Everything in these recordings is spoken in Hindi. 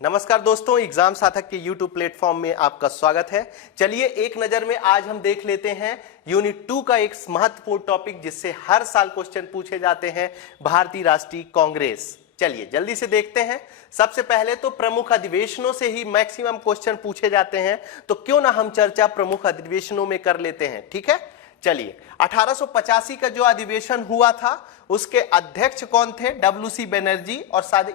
नमस्कार दोस्तों, एग्जाम साथक के YouTube प्लेटफॉर्म में आपका स्वागत है। चलिए एक नजर में आज हम देख लेते हैं यूनिट 2 का एक महत्वपूर्ण टॉपिक जिससे हर साल क्वेश्चन पूछे जाते हैं, भारतीय राष्ट्रीय कांग्रेस। चलिए जल्दी से देखते हैं। सबसे पहले तो प्रमुख अधिवेशनों से ही मैक्सिमम क्वेश्चन पूछे जाते हैं, तो क्यों ना हम चर्चा प्रमुख अधिवेशनों में कर लेते हैं। ठीक है, चलिए 1885 का जो अधिवेशन हुआ था उसके अध्यक्ष कौन थे? WC बनर्जी। और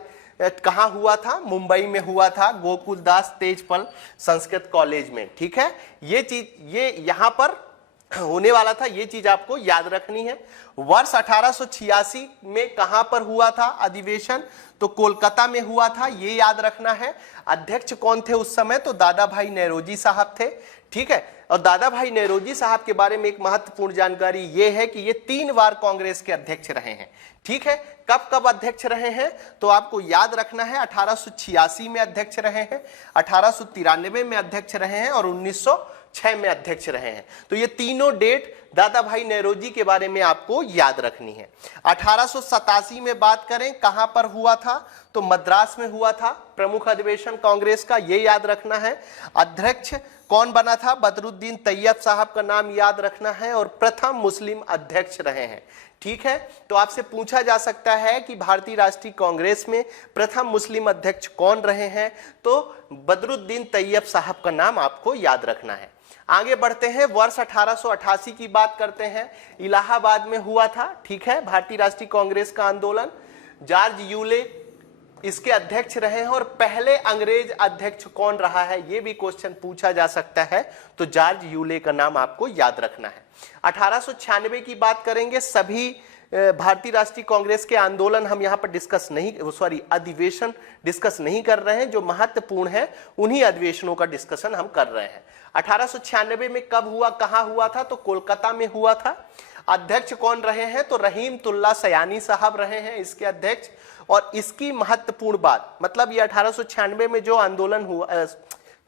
कहां हुआ था? मुंबई में हुआ था, गोकुलदास तेजपाल संस्कृत कॉलेज में। ठीक है, ये यहां पर होने वाला था, ये चीज आपको याद रखनी है। वर्ष 1886 में कहां पर हुआ था अधिवेशन? तो कोलकाता में हुआ था, ये याद रखना है। अध्यक्ष कौन थे उस समय? तो दादा भाई नौरोजी साहब थे। ठीक है, और दादा भाई नौरोजी साहब के बारे में एक महत्वपूर्ण जानकारी यह है कि ये 3 बार कांग्रेस के अध्यक्ष रहे हैं। ठीक है, कब कब अध्यक्ष रहे हैं तो आपको याद रखना है। 1886 में अध्यक्ष रहे हैं, 1893 में अध्यक्ष रहे हैं और 1906 में अध्यक्ष रहे हैं। तो ये तीनों डेट दादा भाई नौरोजी के बारे में आपको याद रखनी है। 1887 में बात करें कहां पर हुआ था? तो मद्रास में हुआ था प्रमुख अधिवेशन कांग्रेस का, ये याद रखना है। अध्यक्ष कौन बना था? बदरुद्दीन तैयब साहब का नाम याद रखना है और प्रथम मुस्लिम अध्यक्ष रहे हैं। ठीक है, तो आपसे पूछा जा सकता है कि भारतीय राष्ट्रीय कांग्रेस में प्रथम मुस्लिम अध्यक्ष कौन रहे हैं? तो बदरुद्दीन तैयब साहब का नाम आपको याद रखना है। आगे बढ़ते हैं, वर्ष 1888 की बात करते हैं। इलाहाबाद में हुआ था, ठीक है, भारतीय राष्ट्रीय कांग्रेस का आंदोलन। जॉर्ज यूले इसके अध्यक्ष रहे हैं और पहले अंग्रेज अध्यक्ष कौन रहा है, यह भी क्वेश्चन पूछा जा सकता है। तो जॉर्ज यूले का नाम आपको याद रखना है। 1896 की बात करेंगे। सभी भारतीय राष्ट्रीय कांग्रेस के आंदोलन हम यहां पर अधिवेशन डिस्कस नहीं कर रहे हैं। जो महत्वपूर्ण है उन्हीं अधिवेशनों का डिस्कशन हम कर रहे हैं। 1896 में कब हुआ, कहां हुआ था? तो कोलकाता में हुआ था। अध्यक्ष कौन रहे हैं? तो रहीमतुल्लाह सयानी साहब रहे हैं इसके अध्यक्ष। और इसकी महत्वपूर्ण बात, मतलब ये 1896 में जो आंदोलन हुआ,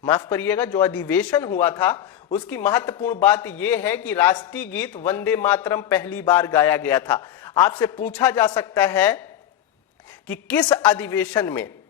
माफ करिएगा, जो अधिवेशन हुआ था, उसकी महत्वपूर्ण बात यह है कि राष्ट्रीय गीत वंदे मातरम पहली बार गाया गया था। आपसे पूछा जा सकता है कि किस अधिवेशन में,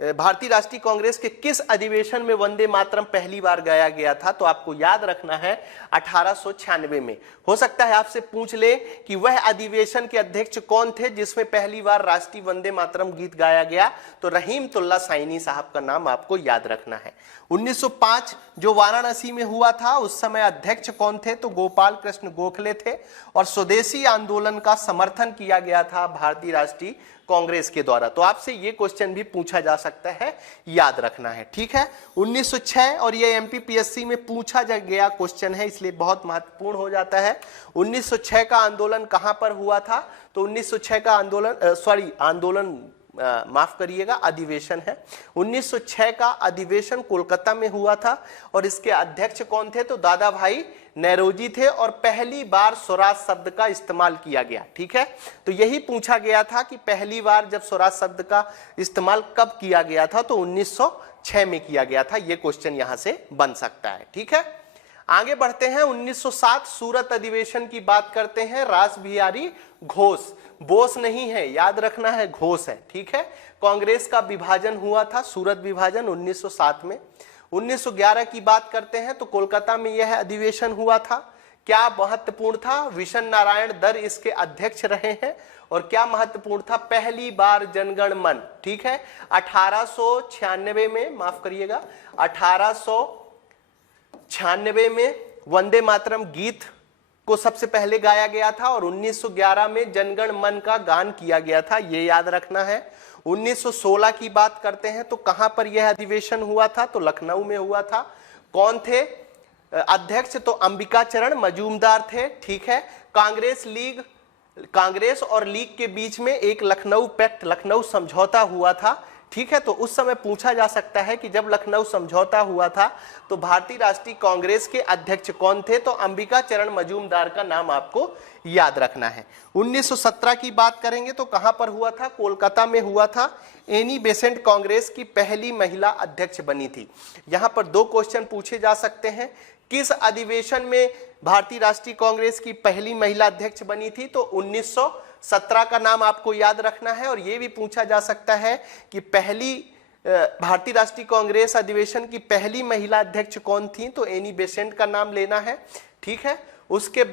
भारतीय राष्ट्रीय कांग्रेस के किस अधिवेशन में वंदे मातरम पहली बार गाया गया था? तो आपको याद रखना है 1896 में। हो सकता है आपसे पूछ ले कि वह अधिवेशन के अध्यक्ष कौन थे जिसमें पहली बार राष्ट्रीय वंदे मातरम गीत गाया गया? तो रहीमतुल्लाह सयानी साहब का नाम आपको याद रखना है। 1905 जो वाराणसी में हुआ था, उस समय अध्यक्ष कौन थे? तो गोपाल कृष्ण गोखले थे। और स्वदेशी आंदोलन का समर्थन किया गया था भारतीय राष्ट्रीय कांग्रेस के द्वारा। तो आपसे ये क्वेश्चन भी पूछा जा सकता है, याद रखना है। ठीक है, 1906, और ये MPPSC में पूछा जा गया क्वेश्चन है, इसलिए बहुत महत्वपूर्ण हो जाता है। 1906 का आंदोलन कहां पर हुआ था? तो 1906 का माफ करिएगा, अधिवेशन है। 1906 का अधिवेशन कोलकाता में हुआ था और इसके अध्यक्ष कौन थे? तो दादा भाई नौरोजी थे। और पहली बार स्वराज शब्द का इस्तेमाल किया गया। ठीक है, तो यही पूछा गया था कि पहली बार जब स्वराज शब्द का इस्तेमाल कब किया गया था? तो 1906 में किया गया था। यह क्वेश्चन यहां से बन सकता है। ठीक है, आगे बढ़ते हैं। 1907 सूरत अधिवेशन की बात करते हैं। रास बिहारी घोष, बोस नहीं है, याद रखना है, घोष है। ठीक है, कांग्रेस का विभाजन हुआ था, सूरत विभाजन 1907 में। 1911 की बात करते हैं तो कोलकाता में यह अधिवेशन हुआ था। क्या महत्वपूर्ण था? विशन नारायण दर इसके अध्यक्ष रहे हैं। और क्या महत्वपूर्ण था? पहली बार जनगण मन। ठीक है, 1896 में, माफ करिएगा, 1896 में वंदे मातरम गीत को सबसे पहले गाया गया था और 1911 में जनगण मन का गान किया गया था, ये याद रखना है। 1916 की बात करते हैं तो कहां पर यह अधिवेशन हुआ था? तो लखनऊ में हुआ था। कौन थे अध्यक्ष? तो अंबिका चरण मजूमदार थे। ठीक है, कांग्रेस और लीग के बीच में एक लखनऊ पैक्ट, लखनऊ समझौता हुआ था। ठीक है, तो उस समय पूछा जा सकता है कि जब लखनऊ समझौता हुआ था तो भारतीय राष्ट्रीय कांग्रेस के अध्यक्ष कौन थे? तो अंबिका चरण मजूमदार का नाम आपको याद रखना है। 1917 की बात करेंगे तो कहां पर हुआ था? कोलकाता में हुआ था। एनी बेसेंट कांग्रेस की पहली महिला अध्यक्ष बनी थी। यहां पर 2 क्वेश्चन पूछे जा सकते हैं। किस अधिवेशन में भारतीय राष्ट्रीय कांग्रेस की पहली महिला अध्यक्ष बनी थी? तो 1917 का नाम आपको याद रखना है। और यह भी पूछा जा सकता है कि पहली भारतीय राष्ट्रीय कांग्रेस अधिवेशन की पहली महिला अध्यक्ष कौन थी? तो एनी बेसेंट का नाम लेना है, ठीक है। उसके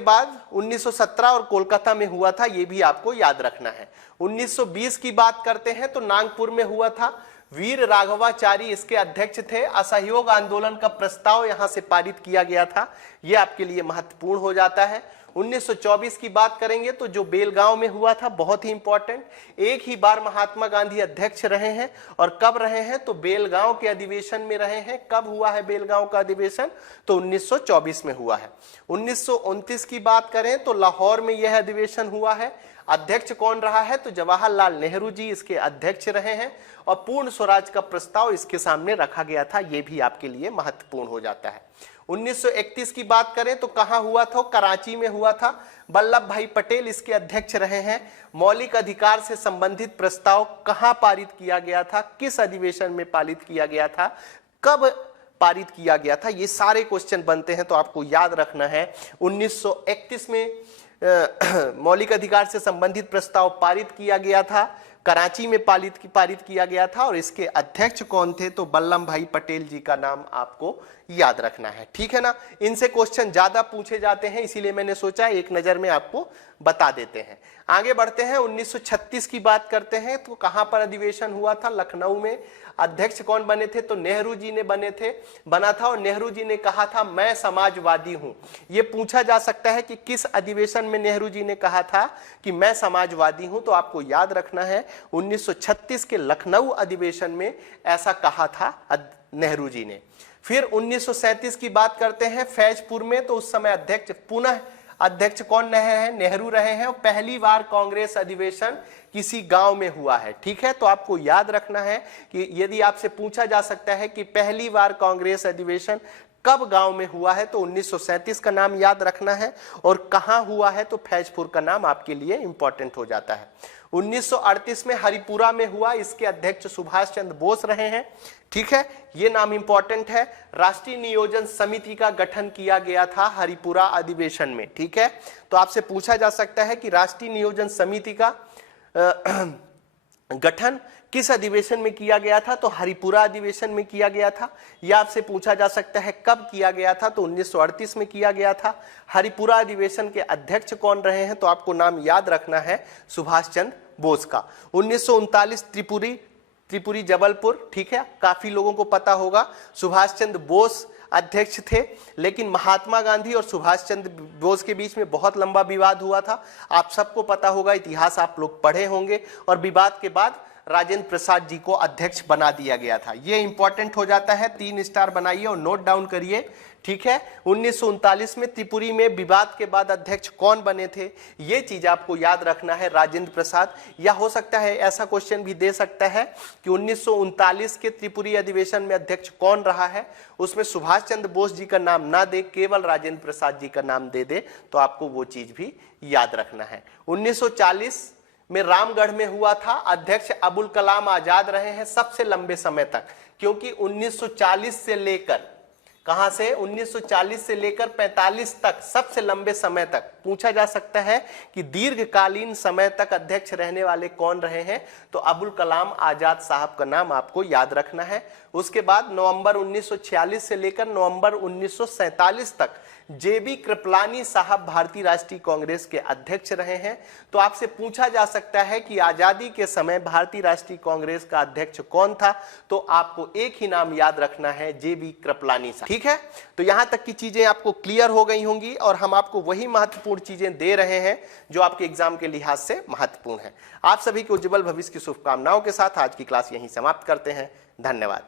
बाद 1917 और कोलकाता में हुआ था, यह भी आपको याद रखना है। 1920 की बात करते हैं तो नागपुर में हुआ था, वीर राघवाचारी इसके अध्यक्ष थे। असहयोग आंदोलन का प्रस्ताव यहां से पारित किया गया था, यह आपके लिए महत्वपूर्ण हो जाता है। 1924 की बात करेंगे तो जो बेलगांव में हुआ था, बहुत ही इंपॉर्टेंट। एक ही बार महात्मा गांधी अध्यक्ष रहे हैं, और कब रहे हैं? तो बेलगांव के अधिवेशन में रहे हैं। कब हुआ है बेलगांव का अधिवेशन? तो 1924 में हुआ है। 1929 की बात करें तो लाहौर में यह अधिवेशन हुआ है। अध्यक्ष कौन रहा है? तो जवाहरलाल नेहरू जी इसके अध्यक्ष रहे हैं, और पूर्ण स्वराज का प्रस्ताव इसके सामने रखा गया था, यह भी आपके लिए महत्वपूर्ण हो जाता है। 1931 की बात करें तो कहां हुआ था? कराची में हुआ था। वल्लभ भाई पटेल इसके अध्यक्ष रहे हैं। मौलिक अधिकार से संबंधित प्रस्ताव कहां पारित किया गया था? किस अधिवेशन में पारित किया गया था? कब पारित किया गया था? ये सारे क्वेश्चन बनते हैं, तो आपको याद रखना है। 1931 में मौलिक अधिकार से संबंधित प्रस्ताव पारित किया गया था, कराची में पारित किया गया था, और इसके अध्यक्ष कौन थे? तो वल्लभ भाई पटेल जी का नाम आपको याद रखना है, ठीक है ना। इनसे क्वेश्चन ज्यादा पूछे जाते हैं, इसीलिए मैंने सोचा एक नजर में आपको बता देते हैं। आगे बढ़ते हैं, 1936 की बात करते हैं तो कहां पर अधिवेशन हुआ था? लखनऊ में। अध्यक्ष कौन बने थे? तो नेहरू जी ने बना था, और नेहरू जी ने कहा था मैं समाजवादी हूं। यह पूछा जा सकता है कि किस अधिवेशन में नेहरू जी ने कहा था कि मैं समाजवादी हूं, तो आपको याद रखना है 1936 के लखनऊ अधिवेशन में ऐसा कहा था नेहरू जी ने। फिर 1937 की बात करते हैं, फैजपुर में, तो उस समय अध्यक्ष कौन रहे हैं? नेहरू रहे हैं, और पहली बार कांग्रेस अधिवेशन किसी गांव में हुआ है, ठीक है। तो आपको याद रखना है कि यदि आपसे पूछा जा सकता है कि पहली बार कांग्रेस अधिवेशन कब गांव में हुआ है, तो 1937 का नाम याद रखना है, और कहां हुआ है? तो फैजपुर का नाम आपके लिए इंपॉर्टेंट हो जाता है। 1938 में हरिपुरा में हुआ, इसके अध्यक्ष सुभाष चंद्र बोस रहे हैं, ठीक है, ये नाम इंपॉर्टेंट है। राष्ट्रीय नियोजन समिति का गठन किया गया था हरिपुरा अधिवेशन में, ठीक है। तो आपसे पूछा जा सकता है कि राष्ट्रीय नियोजन समिति का गठन किस अधिवेशन में किया गया था? तो हरिपुरा अधिवेशन में किया गया था। यह आपसे पूछा जा सकता है कब किया गया था? तो 1938 में किया गया था। हरिपुरा अधिवेशन के अध्यक्ष कौन रहे हैं? तो आपको नाम याद रखना है सुभाष चंद्र बोस का। 1939 त्रिपुरी जबलपुर, ठीक है, काफी लोगों को पता होगा। सुभाष चंद्र बोस अध्यक्ष थे, लेकिन महात्मा गांधी और सुभाष चंद्र बोस के बीच में बहुत लंबा विवाद हुआ था। आप सबको पता होगा, इतिहास आप लोग पढ़े होंगे, और विवाद के बाद राजेंद्र प्रसाद जी को अध्यक्ष बना दिया गया था। ये इंपॉर्टेंट हो जाता है, 3 स्टार बनाइए और नोट डाउन करिए, ठीक है। 1939 में त्रिपुरी में विवाद के बाद अध्यक्ष कौन बने थे? ये चीज आपको याद रखना है, राजेंद्र प्रसाद। या हो सकता है ऐसा क्वेश्चन भी दे सकता है कि 1939 के त्रिपुरी अधिवेशन में अध्यक्ष कौन रहा है, उसमें सुभाष चंद्र बोस जी का नाम ना दे, केवल राजेंद्र प्रसाद जी का नाम दे दे, तो आपको वो चीज भी याद रखना है। 1940 में रामगढ़ में हुआ था, अध्यक्ष अबुल कलाम आजाद रहे हैं सबसे लंबे समय तक, क्योंकि 1940 से लेकर कहां से 1940 से लेकर 45 तक सबसे लंबे समय तक पूछा जा सकता है कि दीर्घकालीन समय तक अध्यक्ष रहने वाले कौन रहे हैं, तो अबुल कलाम आजाद साहब का नाम आपको याद रखना है। उसके बाद नवंबर 1946 से लेकर नवंबर 1947 तक जेबी कृपलानी साहब भारतीय राष्ट्रीय कांग्रेस के अध्यक्ष रहे हैं। तो आपसे पूछा जा सकता है कि आजादी के समय भारतीय राष्ट्रीय कांग्रेस का अध्यक्ष कौन था, तो आपको एक ही नाम याद रखना है, जेबी कृपलानी साहब, ठीक है। तो यहां तक की चीजें आपको क्लियर हो गई होंगी, और हम आपको वही महत्वपूर्ण चीजें दे रहे हैं जो आपके एग्जाम के लिहाज से महत्वपूर्ण है। आप सभी को उज्जवल भविष्य की शुभकामनाओं के साथ आज की क्लास यहीं समाप्त करते हैं। धन्यवाद।